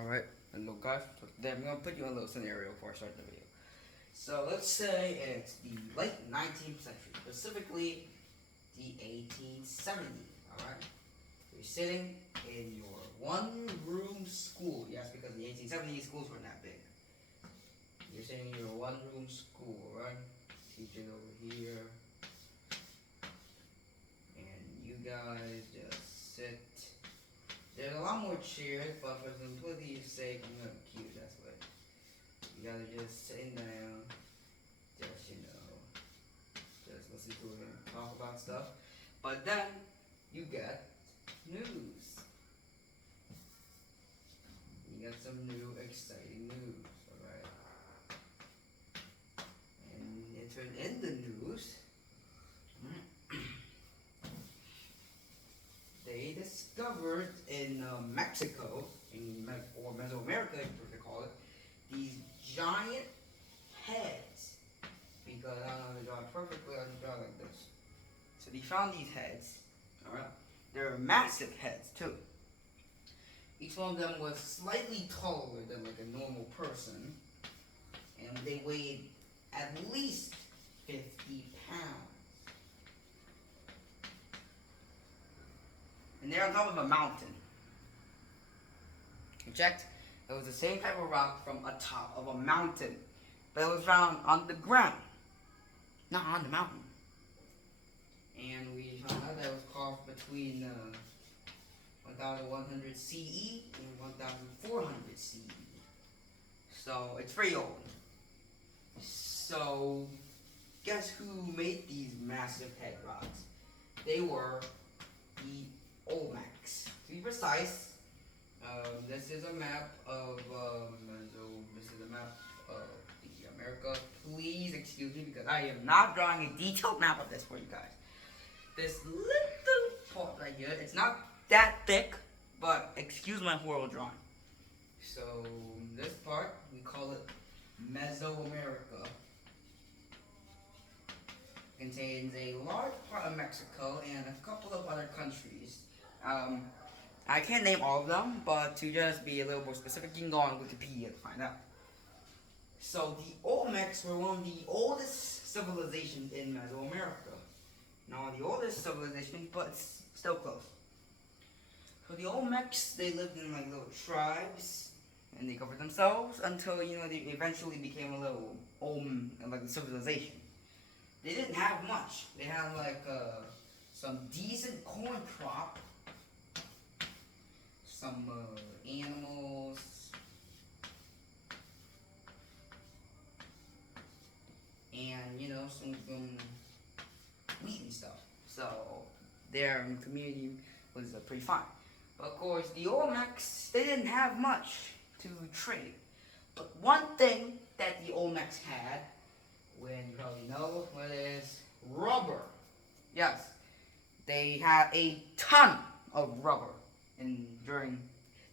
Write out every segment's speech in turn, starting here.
Alright, hello guys. So today I'm going to put you in a little scenario before I start the video. So let's say it's the late 19th century, specifically the 1870s, alright? So you're sitting in your one-room school. Yes, because the 1870s schools weren't that big. You're sitting in your one-room school, right? Teachers over here. And you guys just sit. There's a lot more chairs, but for simplicity's sake, I'm gonna keep it that way. You guys are just sitting down, just just listen to it and talk about stuff. But then you get news. You got some new exciting news, alright? And in the news, they discovered in Mexico, or Mesoamerica, if they call it, these giant heads. Because I don't know how to draw it perfectly, I'll just draw it like this. So they found these heads, alright? They're massive heads too. Each one of them was slightly taller than like a normal person, and they weighed at least 50 pounds. And they're on top of a mountain. You checked? It was the same type of rock from atop of a mountain, but it was found on the ground, not on the mountain. And we found out that it was carved between 1100 CE and 1400 CE. So it's pretty old. So guess who made these massive head rocks? They were the Olmecs. To be precise, this is a map of this is a map of the America. Please excuse me because I am not drawing a detailed map of this for you guys. This little part right here, it's not that thick, but excuse my horrible drawing. So this part, we call it Mesoamerica. Contains a large part of Mexico and a couple of other countries. I can't name all of them, but to just be a little more specific, you can go on Wikipedia to find out. So the Olmecs were one of the oldest civilizations in Mesoamerica. Not the oldest civilization, but still close. So the Olmecs, they lived in like little tribes, and they covered themselves until they eventually became a little like a civilization. They didn't have much. They had like some decent corn crop, some animals, and some wheat and stuff. So their community was pretty fine. But of course, the Olmecs, they didn't have much to trade. But one thing that the Olmecs had, when you probably know what it is, rubber. Yes, they had a ton of rubber. And during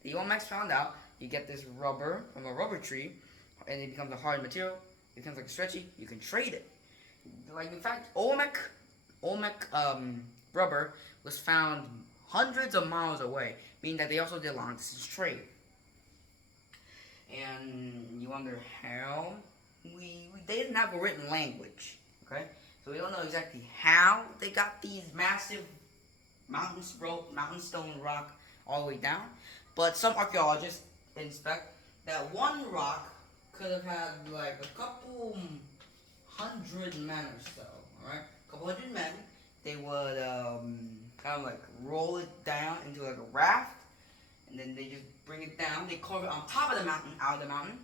the Olmecs found out, you get this rubber from a rubber tree, and it becomes a hard material. It becomes like stretchy. You can trade it. Like in fact, Olmec rubber was found hundreds of miles away, meaning that they also did long distance trade. And you wonder how they didn't have a written language, okay? So we don't know exactly how they got these massive mountain stone rock all the way down. But some archaeologists inspect that one rock could have had like a couple hundred men or so, alright? A couple hundred men. They would kind of like roll it down into like a raft, and then they just bring it down. They carve it on top of the mountain, out of the mountain.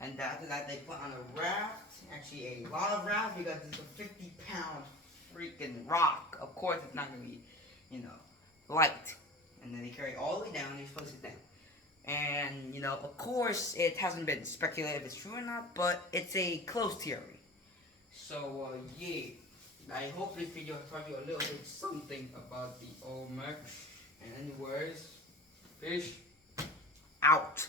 And after that, they put on a raft, actually a lot of raft, because it's a 50-pound freaking rock. Of course, it's not going to be, light. And then they carry it all the way down, and they place it down. And, of course, it hasn't been speculated if it's true or not, but it's a close theory. So, yeah, I hope this video taught you a little bit something about the Olmecs. And anyways, peace out.